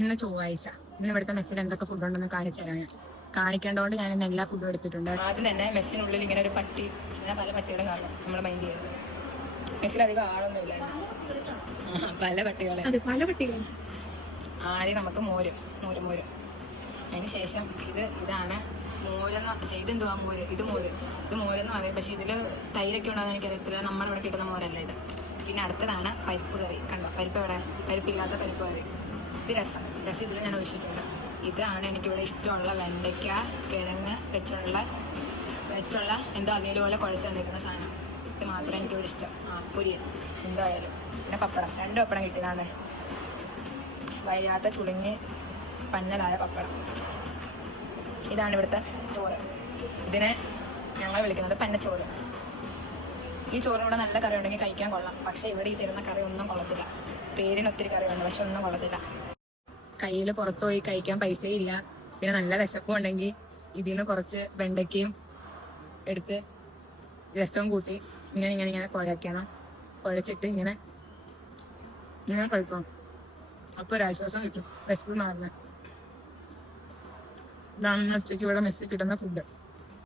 ഇന്ന് ചൊവ്വാഴ്ച. ഇന്ന് ഇവിടുത്തെ മെസ്സിൽ എന്തൊക്കെ ഫുഡ് ഉണ്ടെന്ന് കാണിച്ചു തരാം. ഞാൻ കാണിക്കേണ്ടതുകൊണ്ട് ഞാൻ ഇന്ന് എല്ലാ ഫുഡും എടുത്തിട്ടുണ്ട്. ആദ്യം തന്നെ മെസ്സിനുള്ളിൽ ഇങ്ങനെ ഒരു പട്ടി, ഇങ്ങനെ പല പട്ടികളും കാണും. നമ്മൾ മൈൻഡ് ചെയ്യുന്നത് മെസ്സിലധികം ആളൊന്നുമില്ല, പല പട്ടികളെ. ആദ്യം നമുക്ക് മോര്. അതിന് ശേഷം ഇതാണ് മോരെന്ന്. ഇതെന്തുവാ മോര്? ഇത് മോരെന്ന് പറയും. പക്ഷെ ഇതിൽ തൈരൊക്കെ ഉണ്ടാകുന്ന എനിക്കറിയത്തില്ല. നമ്മളിവിടെ കിട്ടുന്ന മോരല്ല ഇത്. പിന്നെ അടുത്തതാണ് പരിപ്പ് കറി. കണ്ടോ പരിപ്പ്? ഇവിടെ പരിപ്പില്ലാത്ത പരിപ്പ് കറി. ഇത് രസം ഇതിൽ ഞാൻ ഒഴിച്ചിട്ടുണ്ട്. ഇതാണ് എനിക്കിവിടെ ഇഷ്ടമുള്ള വെണ്ടയ്ക്ക കിഴങ്ങ് വെച്ചുള്ള എന്തോ അവിയൽ പോലെ കുഴച്ച് തന്നിരിക്കുന്ന സാധനം. ഇത് മാത്രമേ എനിക്കിവിടെ ഇഷ്ടം. പൊരിയൻ എന്തായാലും. പിന്നെ പപ്പടം, 2 പപ്പടം കിട്ടിയതാണ്. വയ്യാത്ത ചുളുങ്ങി പന്നലായ പപ്പടം. ഇതാണ് ഇവിടുത്തെ ചോറ്. ഇതിനെ ഞങ്ങൾ വിളിക്കുന്നത് പന്നച്ചോറ്. ഈ ചോറിനൂടെ നല്ല കറി ഉണ്ടെങ്കിൽ കഴിക്കാൻ കൊള്ളാം. പക്ഷെ ഇവിടെ ഈ തരുന്ന കറി ഒന്നും കൊള്ളത്തില്ല. പേരിന് ഒത്തിരി കറിയുണ്ട്, പക്ഷെ ഒന്നും കൊള്ളത്തില്ല. കയ്യിൽ പുറത്തു പോയി കഴിക്കാൻ പൈസയില്ല. പിന്നെ നല്ല വിശപ്പും ഉണ്ടെങ്കിൽ ഇതിന് കുറച്ച് വെണ്ടയ്ക്കയും എടുത്ത് രസവും കൂട്ടി ഇങ്ങനെ കുഴക്കണം. കുഴച്ചിട്ട് ഇങ്ങനെ കഴിക്കണം. അപ്പൊ ഒരാശ്വാസം കിട്ടും, വിശപ്പ് മാറുന്നത്. ഇതാണ് ഉച്ചയ്ക്ക് ഇവിടെ മെസ്സിൽ കിട്ടുന്ന ഫുഡ്.